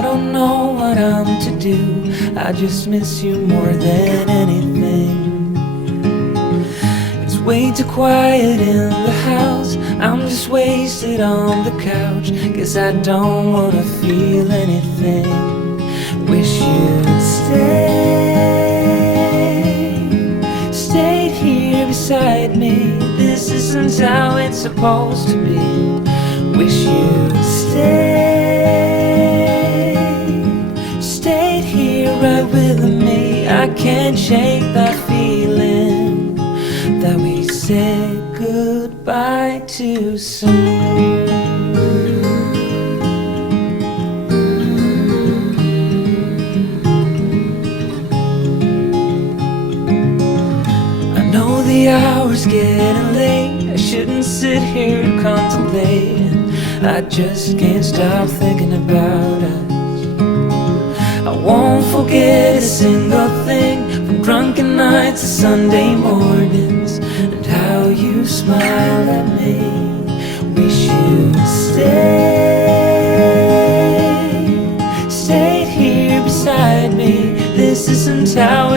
I don't know what I'm to do. I just miss you more than anything. It's way too quiet in the house. I'm just wasted on the couch. Guess I don't wanna feel anything. Wish you'd stayed here beside me. This isn't how it's supposed to be. Wish you'd stayed here right with me. I can't shake that feeling that we said goodbye too soon. The hour's getting late. I shouldn't sit here contemplating. I just can't stop thinking about us. I won't forget a single thing, from drunken nights to Sunday mornings, and how you smile at me. Wish you'd stayed here beside me. This isn't how